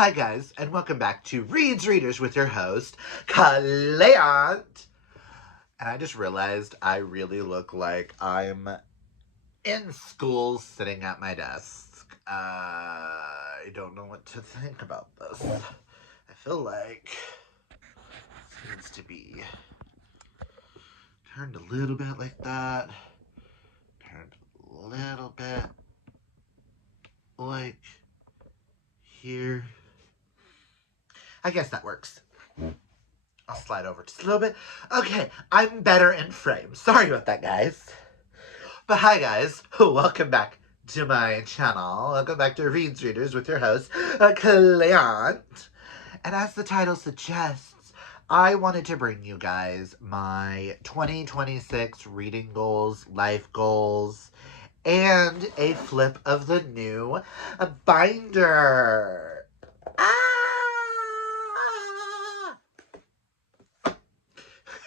Hi guys, and welcome back to Reads Readers with your host, Cleant. And I just realized I really look like I'm in school sitting at my desk. I don't know what to think about this. I feel like it needs to be turned a little bit like that. Turned a little bit like here. I guess that works. I'll slide over just a little bit. Okay, I'm better in frame. Sorry about that, guys. But hi, guys. Welcome back to my channel. Welcome back to Reads Readers with your host, Cleant. And as the title suggests, I wanted to bring you guys my 2026 reading goals, life goals, and a flip of the new binder.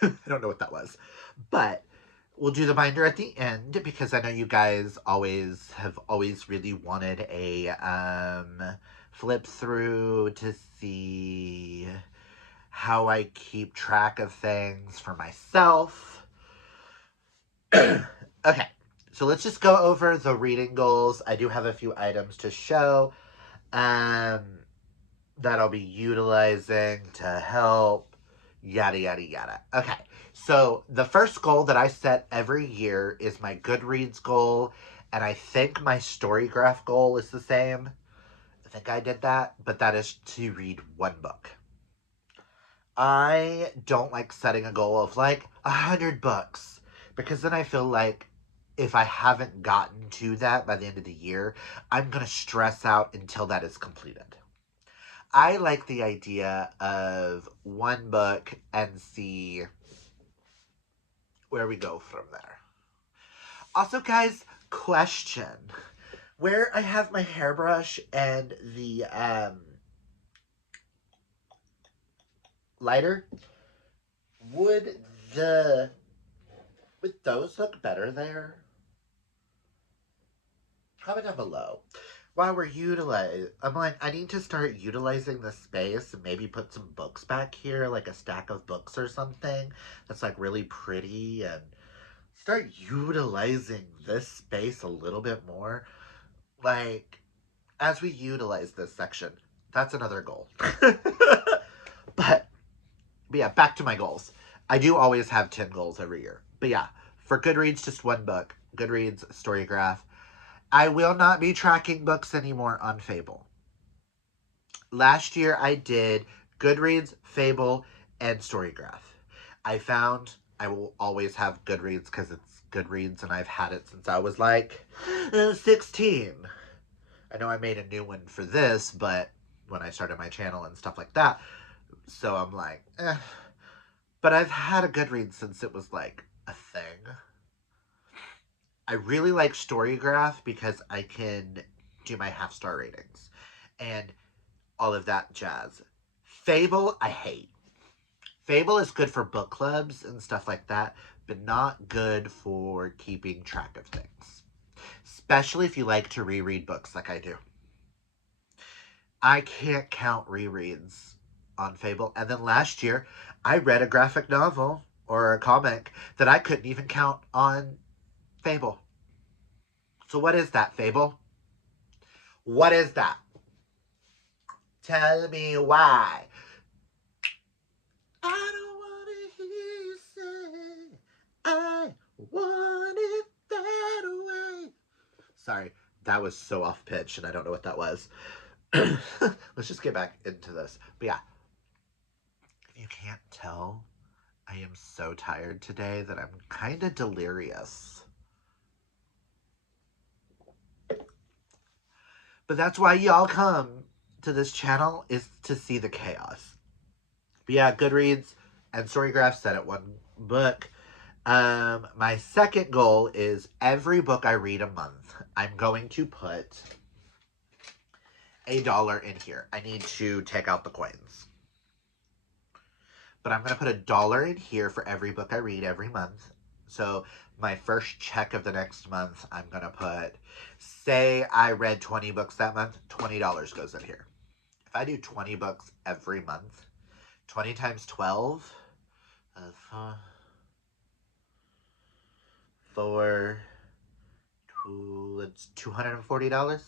I don't know what that was. But we'll do the binder at the end because I know you guys have always really wanted a flip through to see how I keep track of things for myself. Okay, so let's just go over the reading goals. I do have a few items to show that I'll be utilizing to help, yada, yada, yada. Okay, so the first goal that I set every year is my Goodreads goal, and I think my Storygraph goal is the same. I think I did that, but that is to read one book. I don't like setting a goal of like 100 books, because then I feel like if I haven't gotten to that by the end of the year, I'm going to stress out until that is completed. I like the idea of one book and see where we go from there. Also, guys, question. Where I have my hairbrush and the lighter, would those look better there? Comment down below. While we're I'm like, I need to start utilizing this space and maybe put some books back here, like a stack of books or something that's like really pretty, and start utilizing this space a little bit more. Like, as we utilize this section, that's another goal. But yeah, back to my goals. I do always have 10 goals every year. But yeah, for Goodreads, just one book. Goodreads, Storygraph. I will not be tracking books anymore on Fable. Last year I did Goodreads, Fable, and Storygraph. I found I will always have Goodreads because it's Goodreads and I've had it since I was like 16. I know I made a new one for this, but when I started my channel and stuff like that, so I'm like, eh. But I've had a Goodreads since it was like a thing. I really like Storygraph because I can do my half-star ratings and all of that jazz. Fable, I hate. Fable is good for book clubs and stuff like that, but not good for keeping track of things. Especially if you like to reread books like I do. I can't count rereads on Fable. And then last year, I read a graphic novel or a comic that I couldn't even count on Fable. So what is that, Fable? What is that? Tell me why. I don't want to hear you say I want it that way. Sorry, that was so off pitch and I don't know what that was. Let's just get back into this. But yeah, if you can't tell, I am so tired today that I'm kind of delirious. But that's why y'all come to this channel, is to see the chaos. But yeah, Goodreads and Storygraph set at one book. My second goal is every book I read a month, I'm going to put $1 in here. I need to take out the coins. But I'm going to put $1 in here for every book I read every month. So my first check of the next month, I'm going to put, say I read 20 books that month, $20 goes in here. if I do 20 books every month, 20 times 12, uh, for it's $240.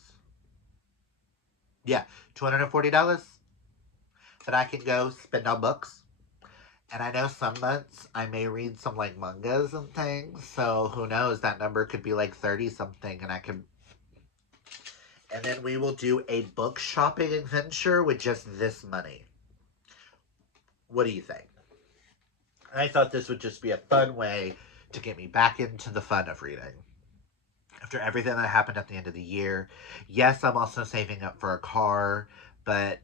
Yeah, $240 that I can go spend on books. And I know some months I may read some like mangas and things, so who knows? That number could be like 30 something, and I could. And then we will do a book shopping adventure with just this money. What do you think? I thought this would just be a fun way to get me back into the fun of reading. After everything that happened at the end of the year, yes, I'm also saving up for a car, but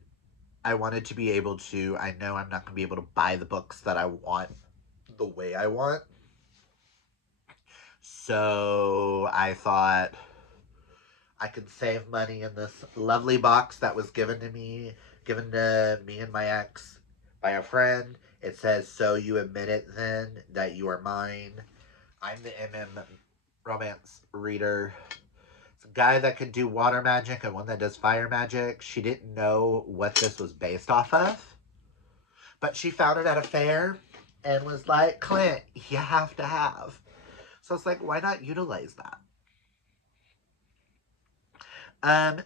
I wanted to be able to. I know I'm not going to be able to buy the books that I want the way I want. So I thought I could save money in this lovely box that was given to me and my ex by a friend. It says, "So you admit it then that you are mine." I'm the romance reader. It's a guy that can do water magic and one that does fire magic. She didn't know what this was based off of, but she found it at a fair and was like, "Clint, you have to have." So it's like, why not utilize that?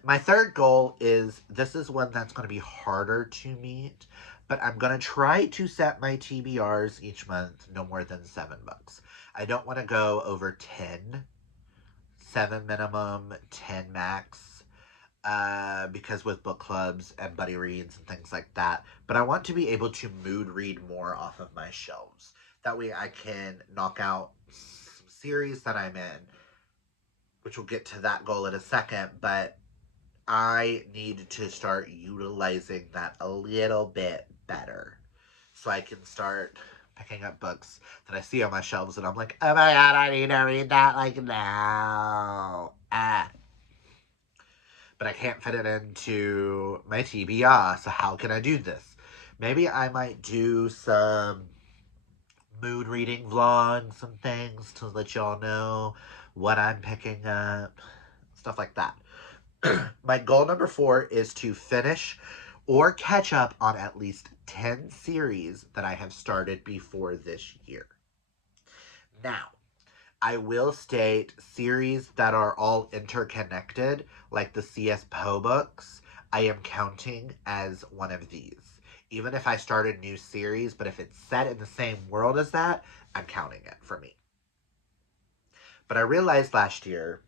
My third goal is this is one that's going to be harder to meet, but I'm going to try to set my TBRs each month no more than $7. I don't want to go over 10, 7 minimum, 10 max, because with book clubs and buddy reads and things like that. But I want to be able to mood read more off of my shelves. That way I can knock out some series that I'm in, which we'll get to that goal in a second, but I need to start utilizing that a little bit better so I can start picking up books that I see on my shelves and I'm like, oh my god, I need to read that like now. But I can't fit it into my TBR, so how can I do this? Maybe I might do some mood reading vlogs and things to let y'all know what I'm picking up, stuff like that. My goal number 4 is to finish or catch up on at least 10 series that I have started before this year. Now, I will state series that are all interconnected, like the C.S. Poe books, I am counting as one of these. Even if I start a new series, but if it's set in the same world as that, I'm counting it for me. But I realized last year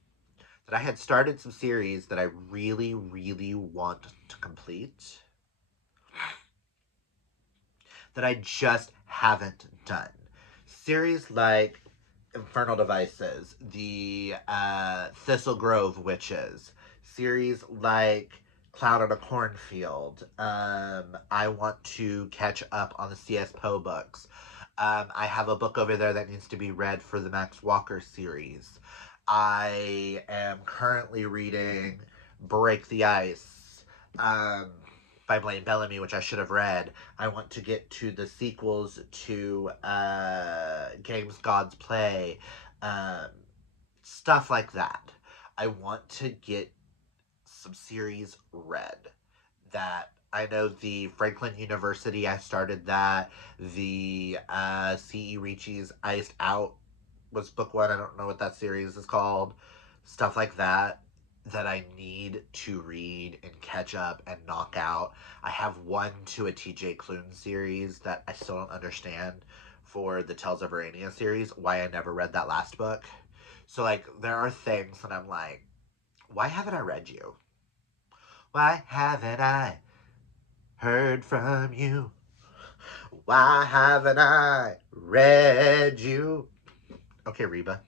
that I had started some series that I really, really want to complete that I just haven't done. Series like Infernal Devices, the Thistle Grove Witches, series like Cloud on a Cornfield. I want to catch up on the C.S. Poe books. I have a book over there that needs to be read for the Max Walker series. I am currently reading Break the Ice by Blaine Bellamy, which I should have read. I want to get to the sequels to Games Gods Play, um, stuff like that. I want to get some series read that I know the Franklin University, I started that. The C.E. Ricci's Iced Out was book one. I don't know what that series is called. Stuff like that that I need to read and catch up and knock out. I have one to a TJ Klune series that I still don't understand for the Tales of Urania series, why I never read that last book. So, like, there are things that I'm like, why haven't I read you? Why haven't I heard from you? Why haven't I read you? Okay, Reba.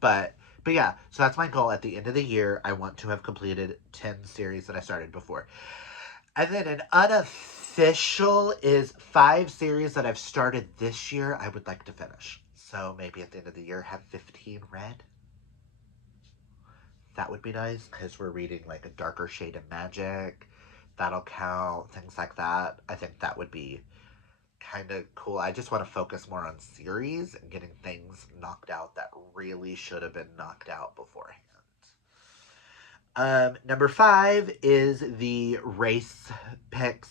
But yeah, so that's my goal. At the end of the year, I want to have completed 10 series that I started before. And then an unofficial is 5 series that I've started this year I would like to finish. So maybe at the end of the year have 15 read. That would be nice because we're reading like a darker shade of magic. That'll count, things like that. I think that would be kind of cool. I just want to focus more on series and getting things knocked out that really should have been knocked out beforehand. Number 5 is the race picks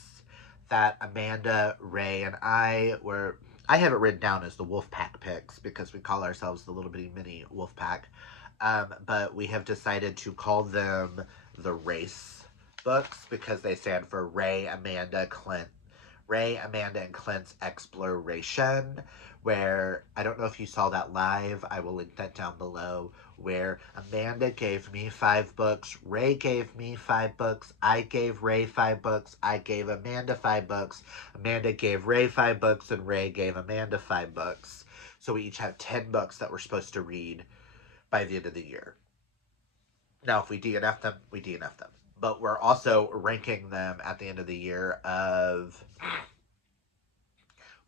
that Amanda, Ray, and I were. I have it written down as the Wolfpack picks because we call ourselves the little bitty mini Wolfpack. But we have decided to call them the race books because they stand for Ray, Amanda, Clint. Ray, Amanda, and Clint's Exploration, where I don't know if you saw that live. I will link that down below. Where Amanda gave me 5 books, Ray gave me 5 books, I gave Ray 5 books, I gave Amanda 5 books, Amanda gave Ray 5 books, and Ray gave Amanda 5 books. So we each have 10 books that we're supposed to read by the end of the year. Now, if we DNF them, we DNF them. But we're also ranking them at the end of the year of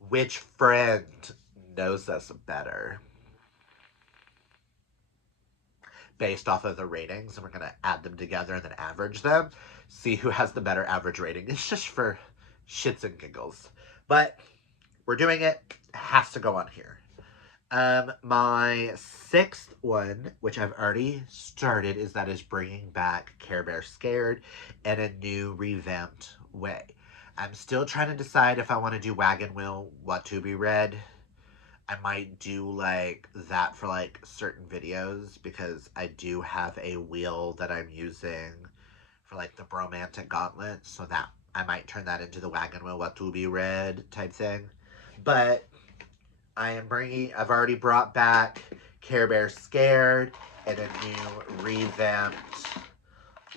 which friend knows us better based off of the ratings, and we're going to add them together and then average them, see who has the better average rating. It's just for shits and giggles, but we're doing it. It has to go on here. My 6th one, which I've already started, is bringing back Care Bear Scared in a new revamped way. I'm still trying to decide if I want to do Wagon Wheel, What to Be Read. I might do like that for like certain videos because I do have a wheel that I'm using for like the Bromantic Gauntlet, so that I might turn that into the Wagon Wheel, What to Be Read type thing. But I've already brought back Care Bear Scared and a new revamped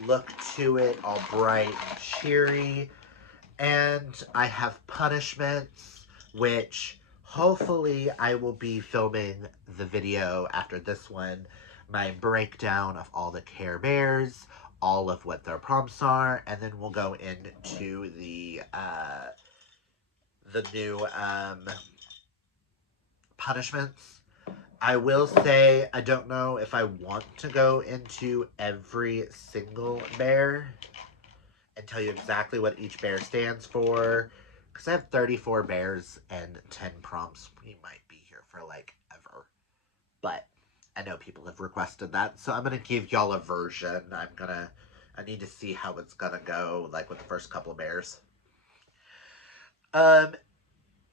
look to it, all bright and cheery. And I have Punishments, which hopefully I will be filming the video after this one, my breakdown of all the Care Bears, all of what their prompts are, and then we'll go into the new punishments. I will say I don't know if I want to go into every single bear and tell you exactly what each bear stands for, because I have 34 bears and 10 prompts. We might be here for like ever, but I know people have requested that, so I'm gonna give y'all a version. I need to see how it's gonna go, like with the first couple of bears. Um,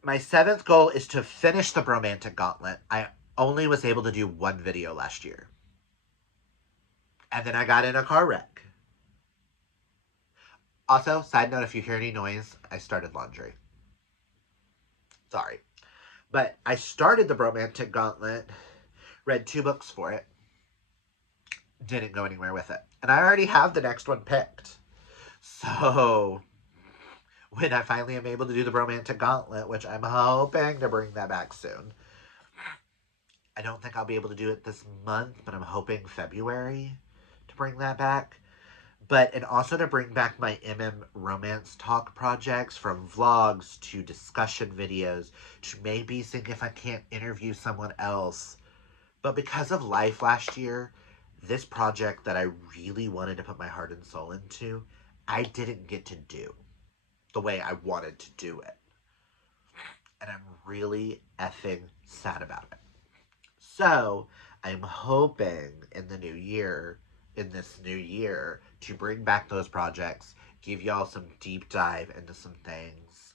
my 7th goal is to finish the Bromantic Gauntlet. I only was able to do one video last year, and then I got in a car wreck. Also, side note, if you hear any noise, I started laundry. Sorry. But I started the Bromantic Gauntlet, read 2 books for it, didn't go anywhere with it. And I already have the next one picked. So, when I finally am able to do the Bromantic Gauntlet, which I'm hoping to bring that back soon, I don't think I'll be able to do it this month, but I'm hoping February to bring that back. And also to bring back my romance talk projects, from vlogs to discussion videos to maybe think if I can't interview someone else. But because of life last year, this project that I really wanted to put my heart and soul into, I didn't get to do the way I wanted to do it. And I'm really effing sad about it. So I'm hoping in this new year, to bring back those projects, give y'all some deep dive into some things.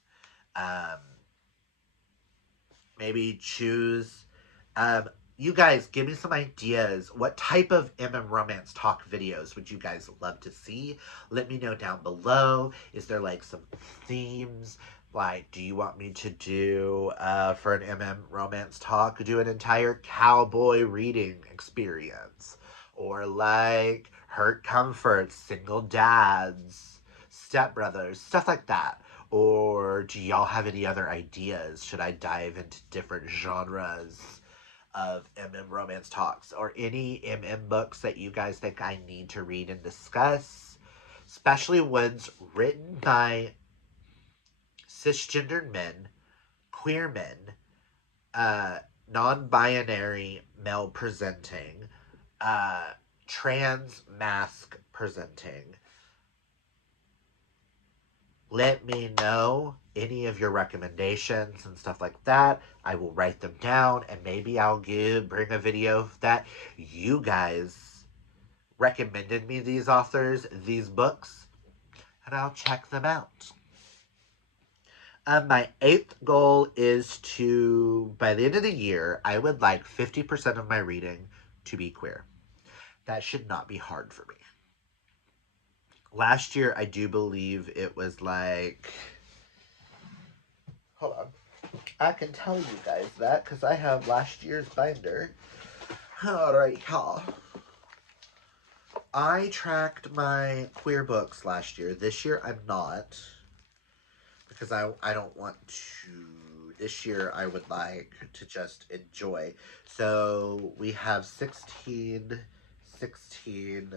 Maybe choose. You guys, give me some ideas. What type of romance talk videos would you guys love to see? Let me know down below. Is there like some themes? Like, do you want me to do, for an romance talk, do an entire cowboy reading experience? Or like Hurt Comfort, Single Dads, Stepbrothers, stuff like that. Or do y'all have any other ideas? Should I dive into different genres of romance talks? Or any books that you guys think I need to read and discuss? Especially ones written by cisgendered men, queer men, non-binary male presenting, trans mask presenting. Let me know any of your recommendations and stuff like that. I will write them down, and maybe I'll bring a video that you guys recommended me these authors, these books, and I'll check them out. My eighth goal is to, by the end of the year, I would like 50% of my reading to be queer. That should not be hard for me. Last year, I do believe it was like. Hold on. I can tell you guys that because I have last year's binder. Alright, y'all. I tracked my queer books last year. This year, I'm not. Because I don't want to. This year, I would like to just enjoy. So we have 16, 16,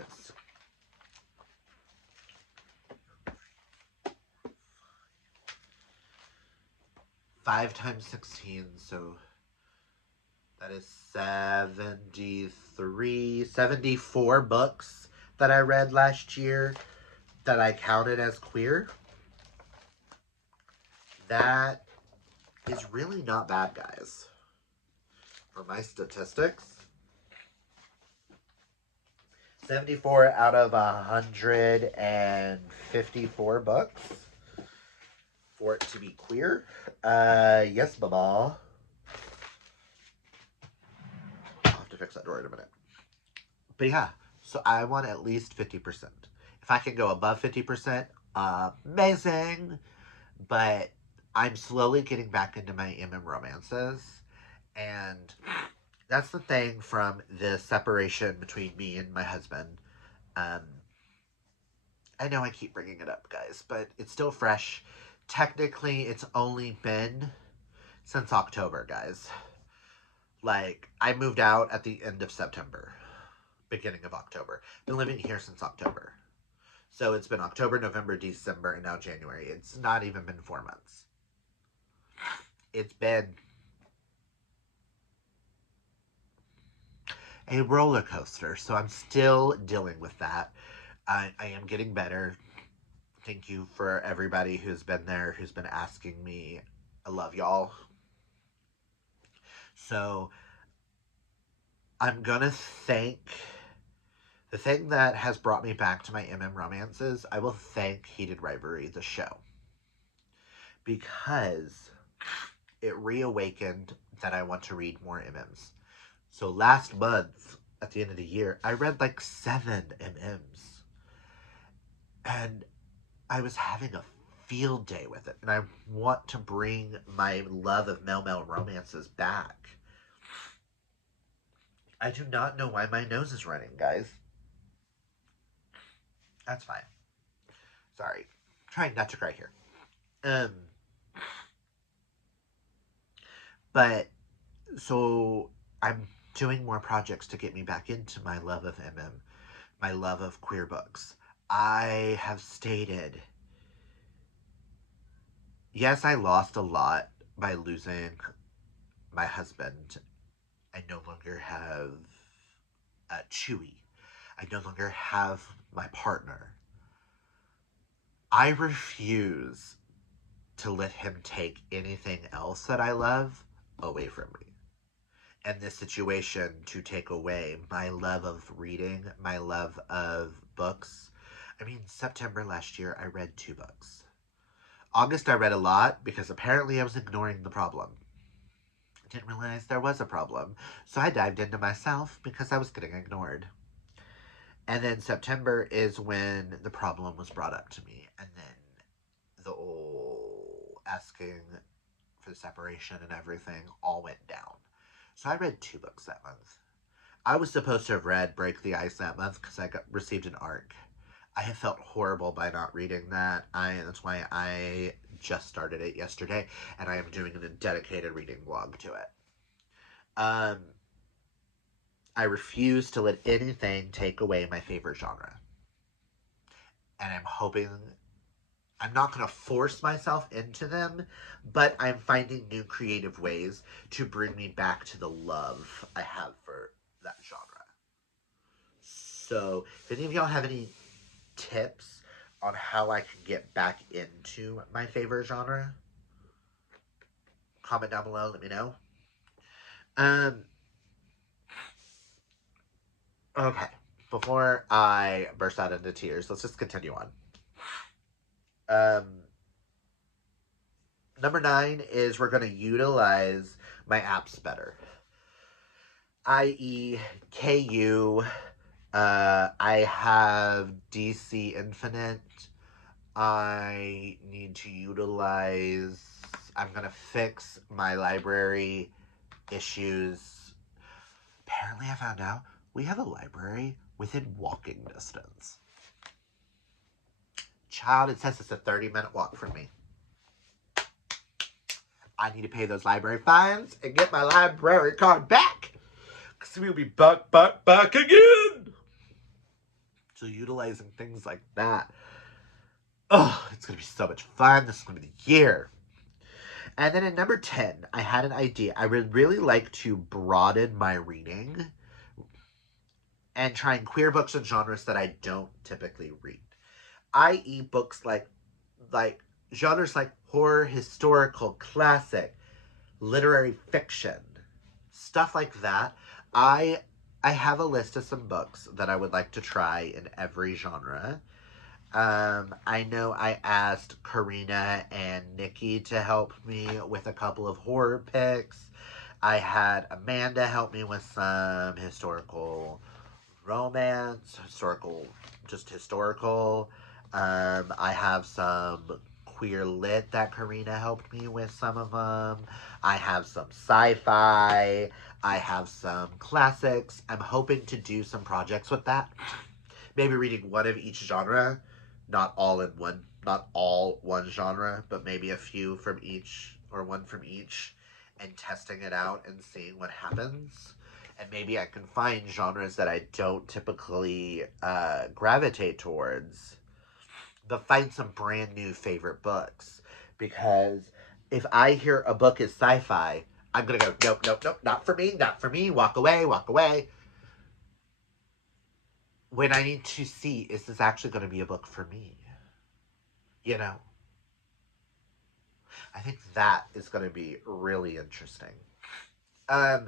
5 times 16, so that is 73, 74 books that I read last year that I counted as queer. That is really not bad, guys. For my statistics, 74 out of 154 books for it to be queer. Yes, mama. I'll have to fix that door in a minute. But yeah, so I want at least 50%. If I can go above 50%, amazing. But I'm slowly getting back into my MM romances. And that's the thing from the separation between me and my husband. Um, I know I keep bringing it up, guys, but it's still fresh. Technically, it's only been since October, guys. Like, I moved out at the end of September, beginning of October. Been living here since October. So it's been October, November, December, and now January. It's not even been 4 months. It's been a roller coaster, so I'm still dealing with that. I am getting better. Thank you for everybody who's been there, who's been asking me. I love y'all. So I'm gonna thank the thing that has brought me back to my MM romances. I will thank Heated Rivalry, the show, because it reawakened that I want to read more MMs. So last month, at the end of the year, I read like 7 MMs. And I was having a field day with it. And I want to bring my love of male romances back. I do not know why my nose is running, guys. That's fine. Sorry. Trying not to cry here. Um, but so I'm doing more projects to get me back into my love of MM, my love of queer books. I have stated, yes, I lost a lot by losing my husband. I no longer have Chewy. I no longer have my partner. I refuse to let him take anything else that I love away from me. And this situation to take away my love of reading, my love of books. I mean, September last year, I read 2 books. August, I read a lot because apparently I was ignoring the problem. I didn't realize there was a problem. So I dived into myself because I was getting ignored. And then September is when the problem was brought up to me. And then the old asking for the separation and everything all went down. So I read 2 books that month. I was supposed to have read Break the Ice that month because received an ARC. I have felt horrible by not reading that. That's why I just started it yesterday, and I am doing a dedicated reading vlog to it. I refuse to let anything take away my favorite genre. And I'm hoping I'm not going to force myself into them, but I'm finding new creative ways to bring me back to the love I have for that genre. So, if any of y'all have any tips on how I can get back into my favorite genre, comment down below, let me know. Um, okay. before I burst out into tears, let's just continue on. Um, Number 9 is we're going to utilize my apps better, i.e., KU. I have DC Infinite. I need to utilize. I'm going to fix my library issues. Apparently, I found out we have a library within walking distance. Child, it says it's a 30-minute walk from me. I need to pay those library fines and get my library card back. Because we'll be back again. So utilizing things like that. Oh, it's going to be so much fun. This is going to be the year. And then at number 10, I had an idea. I would really like to broaden my reading and try and queer books and genres that I don't typically read. I.e. books like genres like horror, historical, classic, literary fiction, stuff like that. I have a list of some books that I would like to try in every genre. I know I asked Karina and Nikki to help me with a couple of horror picks. I had Amanda help me with some historical romance, historical. I have some queer lit that Karina helped me with some of them. I have some sci-fi. I have some classics. I'm hoping to do some projects with that. Maybe reading one of each genre, not all one genre, but maybe a few from each or one from each, and testing it out and seeing what happens. And maybe I can find genres that I don't typically gravitate towards, but find some brand new favorite books. Because if I hear a book is sci-fi, I'm gonna go, nope, nope, nope, not for me, not for me, walk away, walk away. When I need to see, is this actually going to be a book for me? You know? I think that is going to be really interesting. Um,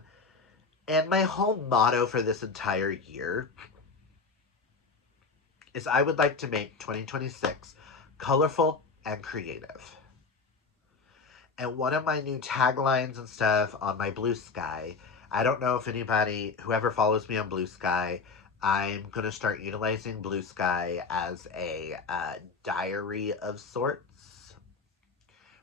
and my whole motto for this entire year is I would like to make 2026 colorful and creative. And one of my new taglines and stuff on my Blue Sky, I don't know if anybody, whoever follows me on Blue Sky, I'm going to start utilizing Blue Sky as a diary of sorts,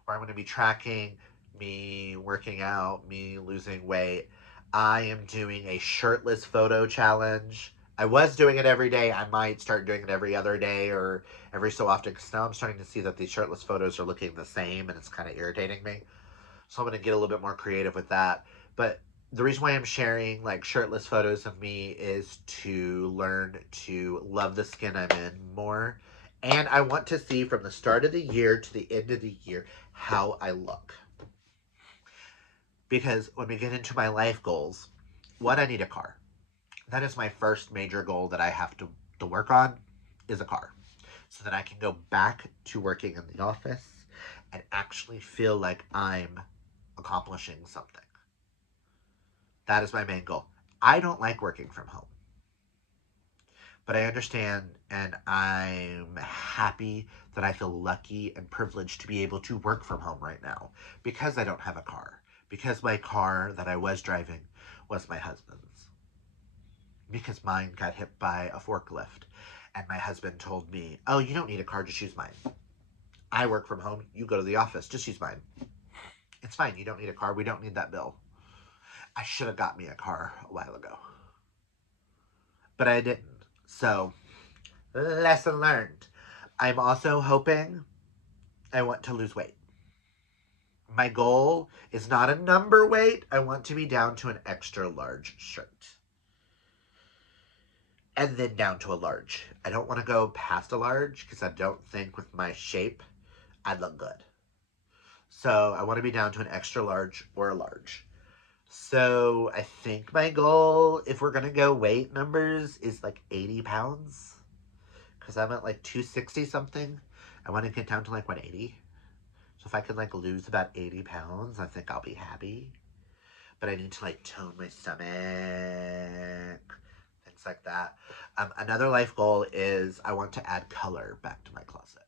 where I'm going to be tracking me working out, me losing weight. I am doing a shirtless photo challenge. I was doing it every day. I might start doing it every other day or every so often, because now I'm starting to see that these shirtless photos are looking the same and it's kind of irritating me. So I'm going to get a little bit more creative with that. But the reason why I'm sharing like shirtless photos of me is to learn to love the skin I'm in more. And I want to see from the start of the year to the end of the year how I look. Because when we get into my life goals, one, I need a car. That is my first major goal that I have to work on, is a car. So that I can go back to working in the office and actually feel like I'm accomplishing something. That is my main goal. I don't like working from home. But I understand and I'm happy that I feel lucky and privileged to be able to work from home right now because I don't have a car. Because my car that I was driving was my husband's. Because mine got hit by a forklift. And my husband told me, oh, you don't need a car, just use mine. I work from home, you go to the office, just use mine. It's fine, you don't need a car, we don't need that bill. I should have got me a car a while ago. But I didn't. So, lesson learned. I'm also hoping I want to lose weight. My goal is not a number weight. I want to be down to an extra large shirt. And then down to a large. I don't want to go past a large because I don't think with my shape I'd look good. So I want to be down to an extra large or a large. So I think my goal, if we're going to go weight numbers, is like 80 pounds. Because I'm at like 260 something. I want to get down to like 180. So if I can like lose about 80 pounds, I think I'll be happy. But I need to like tone my stomach and things like that. Another life goal is I want to add color back to my closet.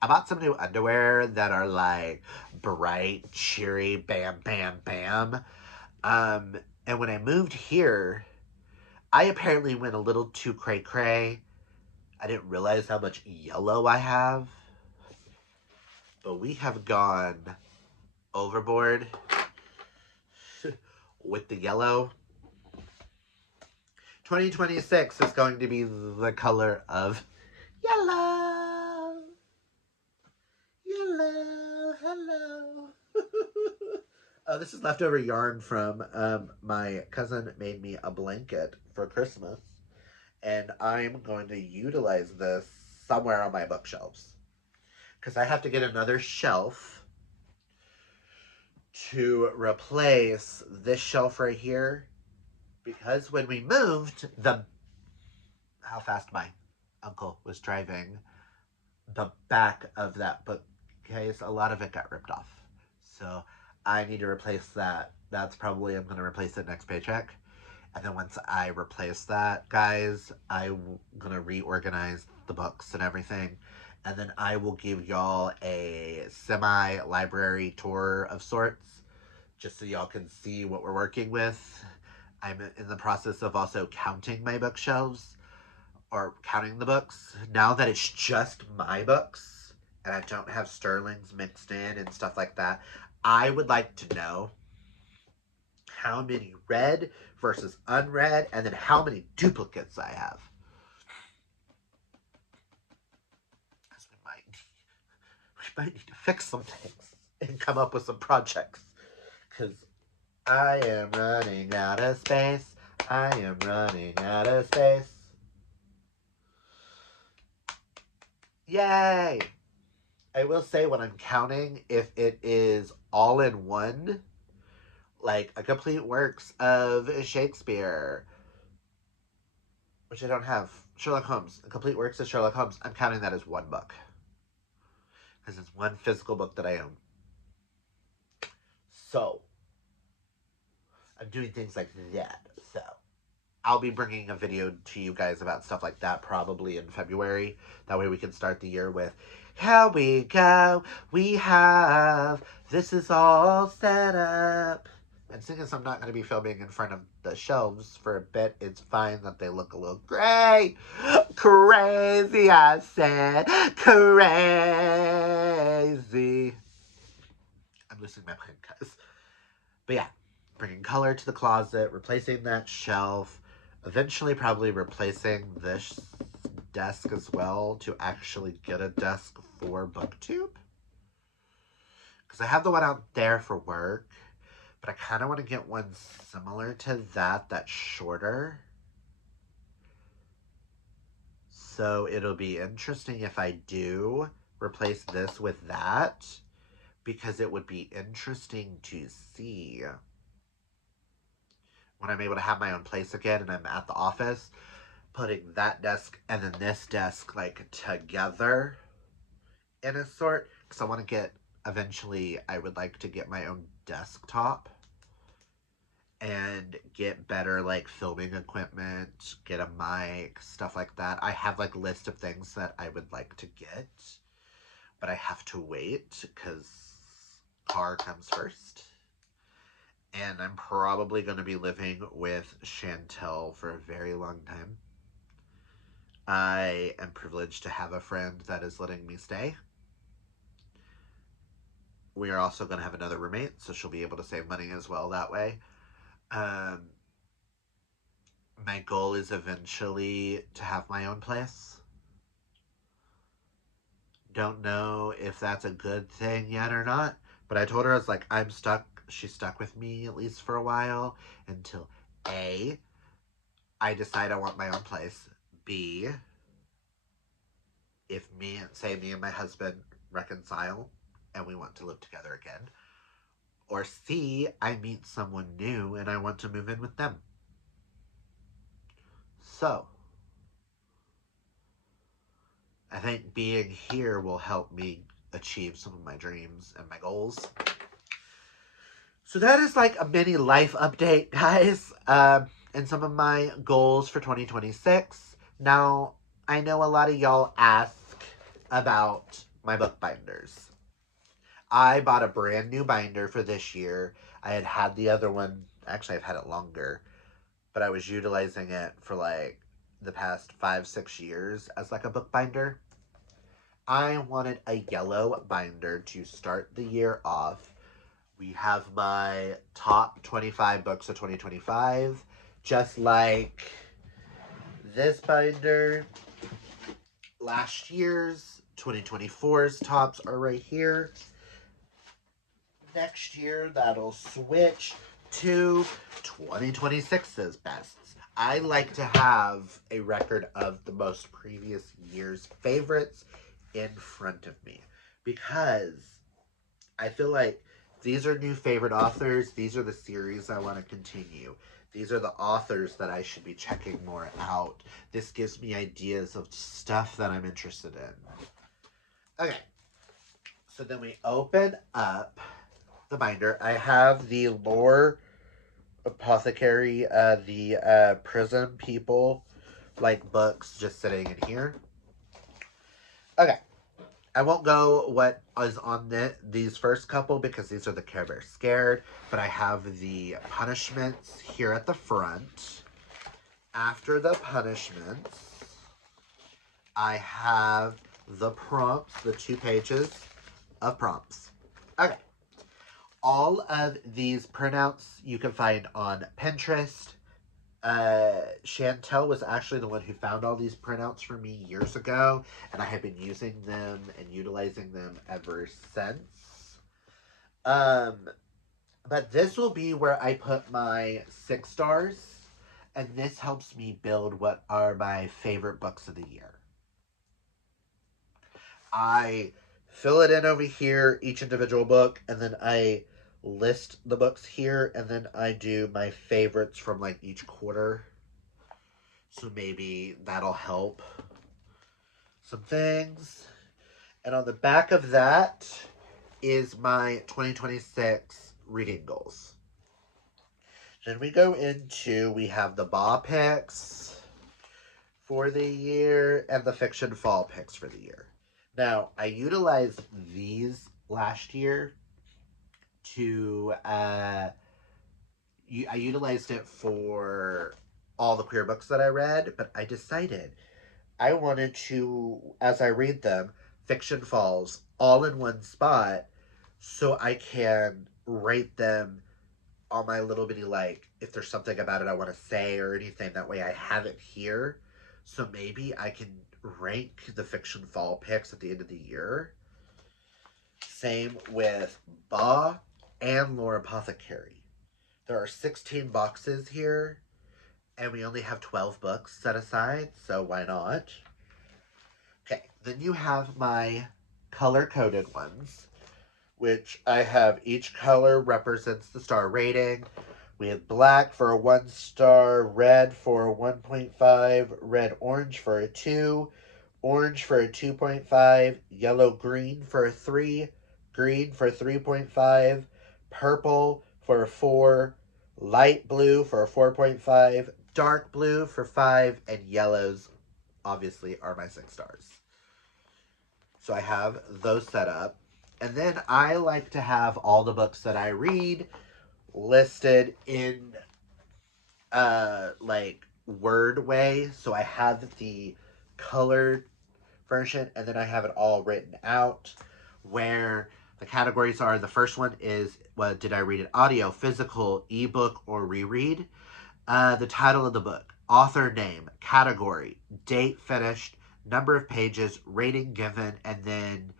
I bought some new underwear that are like bright, cheery, bam, bam, bam. Um, and when I moved here, I apparently went a little too cray cray. I didn't realize how much yellow I have. But we have gone overboard with the yellow. 2026 is going to be the color of yellow. Yellow, hello. Oh, this is leftover yarn from my cousin made me a blanket for Christmas. And I'm going to utilize this somewhere on my bookshelves. Because I have to get another shelf to replace this shelf right here. Because when we moved, how fast my uncle was driving, the back of that bookcase, a lot of it got ripped off. So I need to replace that. That's probably, I'm going to replace it next paycheck. And then once I replace that, guys, I'm going to reorganize the books and everything. And then I will give y'all a semi-library tour of sorts, just so y'all can see what we're working with. I'm in the process of also counting my bookshelves, or counting the books. Now that it's just my books, and I don't have Sterling's mixed in and stuff like that, I would like to know how many read versus unread, and then how many duplicates I have. Because we might need to fix some things and come up with some projects. Because I am running out of space. I am running out of space. Yay! I will say when I'm counting, if it is all in one, like a complete works of Shakespeare, which I don't have, Sherlock Holmes, a complete works of Sherlock Holmes, I'm counting that as one book. Because it's one physical book that I own. So, I'm doing things like that. So, I'll be bringing a video to you guys about stuff like that probably in February. That way we can start the year with, here we go, we have, this is all set up. And seeing as I'm not going to be filming in front of the shelves for a bit, it's fine that they look a little gray. Crazy, I said. Crazy. I'm losing my mind, guys. But yeah, bringing color to the closet, replacing that shelf, eventually probably replacing this desk as well to actually get a desk for BookTube. Because I have the one out there for work, but I kind of want to get one similar to that that's shorter. So it'll be interesting if I do replace this with that, because it would be interesting to see when I'm able to have my own place again and I'm at the office, putting that desk and then this desk like together in a sort. Because I want to get, eventually I would like to get my own desktop and get better like filming equipment, get a mic, stuff like that. I have like a list of things that I would like to get, but I have to wait because car comes first. And I'm probably going to be living with Chantel for a very long time. I am privileged to have a friend that is letting me stay. We are also going to have another roommate, so she'll be able to save money as well that way. My goal is eventually to have my own place. Don't know if that's a good thing yet or not, but I told her, I was like, I'm stuck. She's stuck with me at least for a while until A, I decide I want my own place. B, if me and my husband reconcile and we want to live together again. Or C, I meet someone new and I want to move in with them. So, I think being here will help me achieve some of my dreams and my goals. So that is like a mini life update, guys. And and some of my goals for 2026. Now, I know a lot of y'all ask about my book binders. I bought a brand new binder for this year. I had the other one, actually, I've had it longer, but I was utilizing it for like the past 5-6 years as like a book binder. I wanted a yellow binder to start the year off. We have my top 25 books of 2025, just like this binder. Last year's 2024's tops are right here. Next year, that'll switch to 2026's bests. I like to have a record of the most previous year's favorites in front of me because I feel like these are new favorite authors. These are the series I want to continue. These are the authors that I should be checking more out. This gives me ideas of stuff that I'm interested in. Okay, so then we open up the binder. I have the Lore Apothecary, the Prison People, like books just sitting in here. Okay, I won't go what is on these first couple because these are the Care Bear Scared, but I have the punishments here at the front. After the punishments, I have the prompts, the 2 pages of prompts. Okay. All of these printouts you can find on Pinterest. Chantel was actually the one who found all these printouts for me years ago, and I have been using them and utilizing them ever since. But this will be where I put my 6 stars, and this helps me build what are my favorite books of the year. I fill it in over here, each individual book, and then I list the books here, and then I do my favorites from like each quarter. So maybe that'll help some things. And on the back of that is my 2026 reading goals. Then we go into, we have the BA picks for the year and the fiction fall picks for the year. Now, I utilized these last year to, I utilized it for all the queer books that I read, but I decided I wanted to, as I read them, fiction falls all in one spot so I can rate them on my little bitty, like, if there's something about it I want to say or anything, that way I have it here. So maybe I can rank the fiction fall picks at the end of the year. Same with Ba and Lore Apothecary. There are 16 boxes here, and we only have 12 books set aside, so why not? Okay, then you have my color-coded ones, which I have each color represents the star rating. We have black for a 1 star, red for a 1.5, red-orange for a 2, orange for a 2.5, yellow-green for a 3, green for a 3.5, purple for a 4, light blue for a 4.5, dark blue for 5, and yellows obviously are my 6 stars. So I have those set up. And then I like to have all the books that I read listed in like word way. So I have the colored version, and then I have it all written out where the categories are. The first one is, what did I read it? Audio, physical, ebook, or reread? The title of the book, author name, category, date finished, number of pages, rating given, and then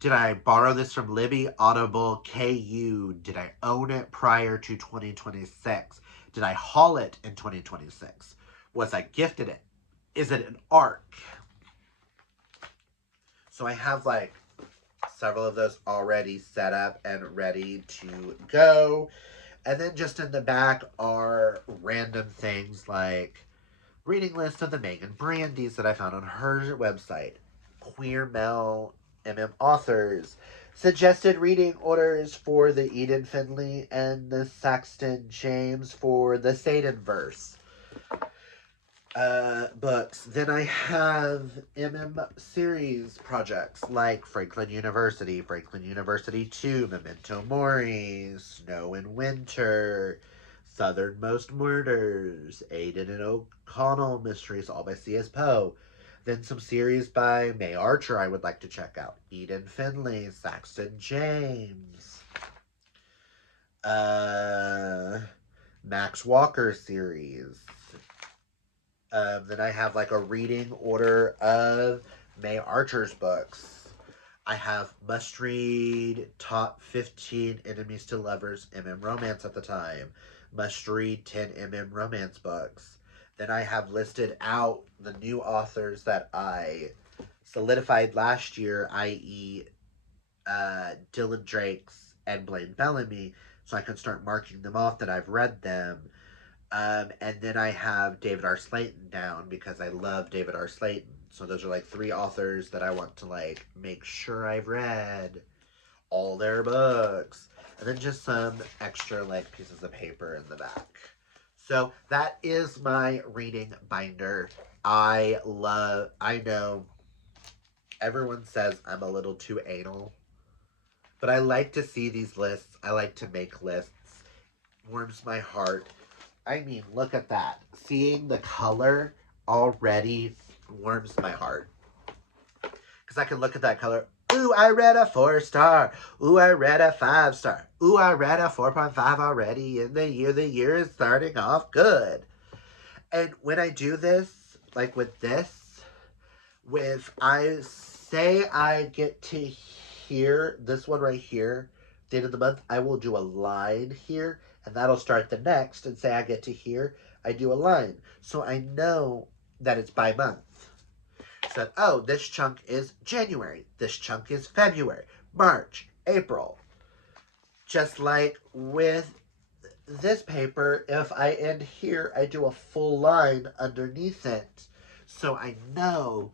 did I borrow this from Libby, Audible, KU? Did I own it prior to 2026? Did I haul it in 2026? Was I gifted it? Is it an ARC? So I have like several of those already set up and ready to go. And then just in the back are random things like reading list of the Megan Brandies that I found on her website, Queer Mel MM authors, Suggested reading orders for the Eden Finley and the Saxton James for the Satanverse books. Then I have series projects like Franklin University 2, Memento Mori, Snow and Winter, Southernmost Murders, Aidan and O'Connell Mysteries, all by C.S. Poe. Then some series by May Archer I would like to check out. Eden Finley, Saxton James, Max Walker series. Then I have like a reading order of May Archer's books. I have must read top 15 enemies to lovers romance at the time. Must read 10 romance books. Then I have listed out the new authors that I solidified last year, i.e., Dylan Drakes and Blaine Bellamy, so I can start marking them off that I've read them. And then I have David R. Slayton down because I love David R. Slayton. So those are like 3 authors that I want to like make sure I've read all their books. And then just some extra like pieces of paper in the back. So that is my reading binder. I know everyone says I'm a little too anal, but I like to see these lists. I like to make lists. Warms my heart. I mean, look at that. Seeing the color already warms my heart. Because I can look at that color. Ooh, I read a 4-star. Ooh, I read a 5-star. Ooh, I read a 4.5 already in the year. The year is starting off good. And when I do this, like with this, I say I get to hear this one right here, the end of the month, I will do a line here, and that'll start the next, and say I get to here, I do a line. So I know that it's by month. So, oh, this chunk is January. This chunk is February, March, April. Just like with this paper, if I end here, I do a full line underneath it. So I know,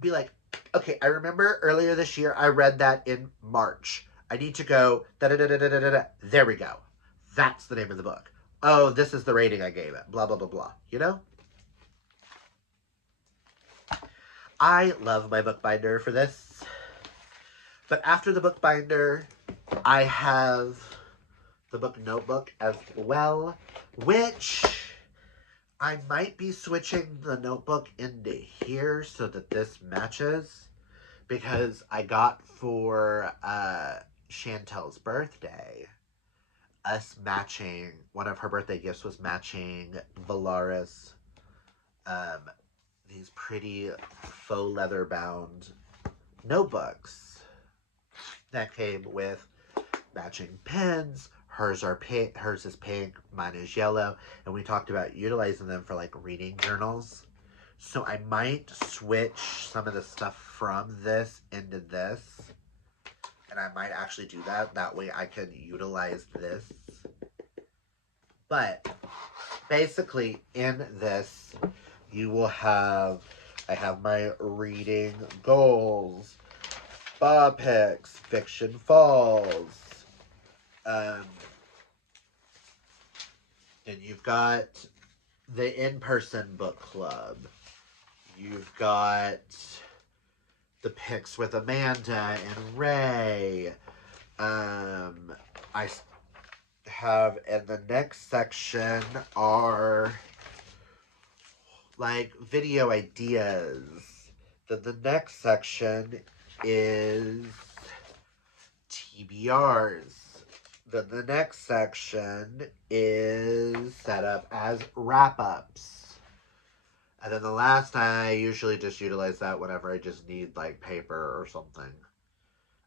be like, okay, I remember earlier this year, I read that in March. I need to go, da-da-da-da-da-da-da. There we go. That's the name of the book. Oh, this is the rating I gave it. Blah, blah, blah, blah. You know? I love my bookbinder for this. But after the bookbinder, I have the book notebook as well, which I might be switching the notebook into here so that this matches, because I got for Chantel's birthday, us matching, one of her birthday gifts was matching Valaris, these pretty faux leather bound notebooks that came with matching pens. Hers are pink, hers is pink, mine is yellow, and we talked about utilizing them for like reading journals. So I might switch some of the stuff from this into this, and I might actually do that. That way I can utilize this. But basically in this, you will have, I have my reading goals, spa picks, fiction falls, and you've got the in-person book club. You've got the picks with Amanda and Ray. I have, in the next section are like video ideas. The next section is TBRs. The next section is set up as wrap-ups. And then the last, I usually just utilize that whenever I just need like paper or something.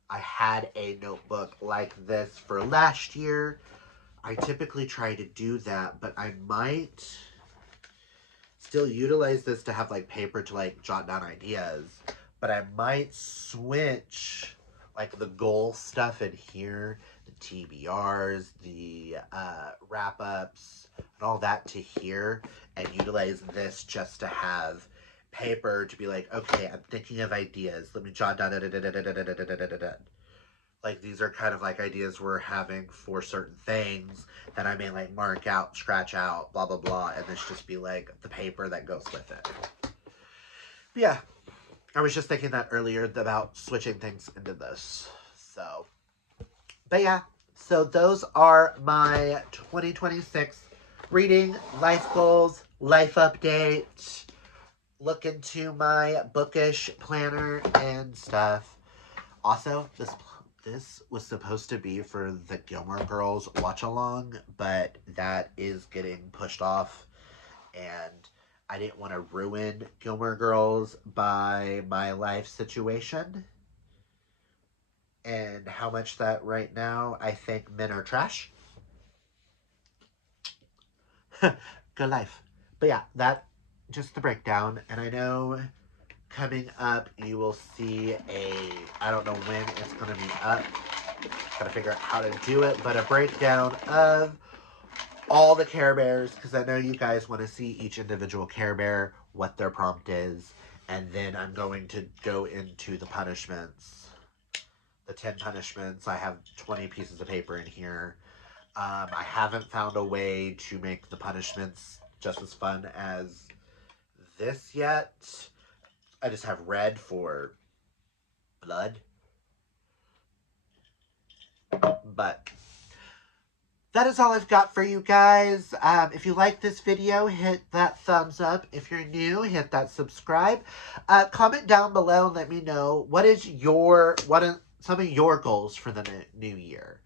I had a notebook like this for last year. I typically try to do that, but I might still utilize this to have like paper to like jot down ideas. But I might switch like the goal stuff in here, the TBRs, the wrap-ups, and all that to here, and utilize this just to have paper to be like, okay, I'm thinking of ideas. Let me jot down. like these are kind of like ideas we're having for certain things that I may like mark out, scratch out, blah blah blah, and this just be like the paper that goes with it. But yeah, I was just thinking that earlier about switching things into this. So, but yeah, so those are my 2026 reading life goals, life update. Look into my bookish planner and stuff. Also, this was supposed to be for the Gilmore Girls watch along, but that is getting pushed off, and I didn't want to ruin Gilmore Girls by my life situation and how much that right now I think men are trash. Good life. But yeah, that just the breakdown, and I know coming up you will see I don't know when it's going to be up. Gotta figure out how to do it, but a breakdown of all the Care Bears, because I know you guys want to see each individual Care Bear, what their prompt is, and then I'm going to go into the punishments. The 10 punishments. I have 20 pieces of paper in here. I haven't found a way to make the punishments just as fun as this yet. I just have red for blood. But that is all I've got for you guys. If you like this video, hit that thumbs up. If you're new, hit that subscribe. Comment down below and let me know what are some of your goals for the new year.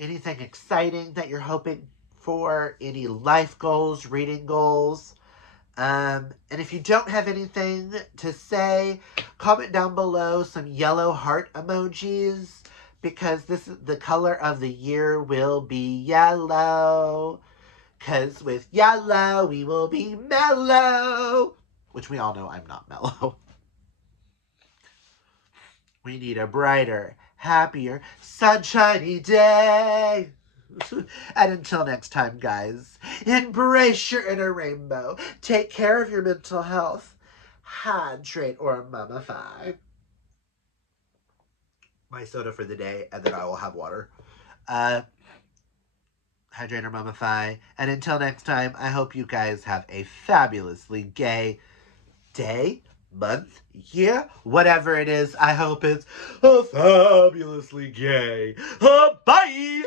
Anything exciting that you're hoping for? Any life goals, reading goals? And if you don't have anything to say, comment down below some yellow heart emojis, because this is the color of the year will be yellow. Because with yellow, we will be mellow. Which we all know I'm not mellow. We need a brighter, happier, sunshiny day. And until next time, guys, embrace your inner rainbow. Take care of your mental health. Hydrate or mummify. My soda for the day, and then I will have water. Hydrate or mummify. And until next time, I hope you guys have a fabulously gay day, month, year, whatever it is. I hope it's fabulously gay. Bye!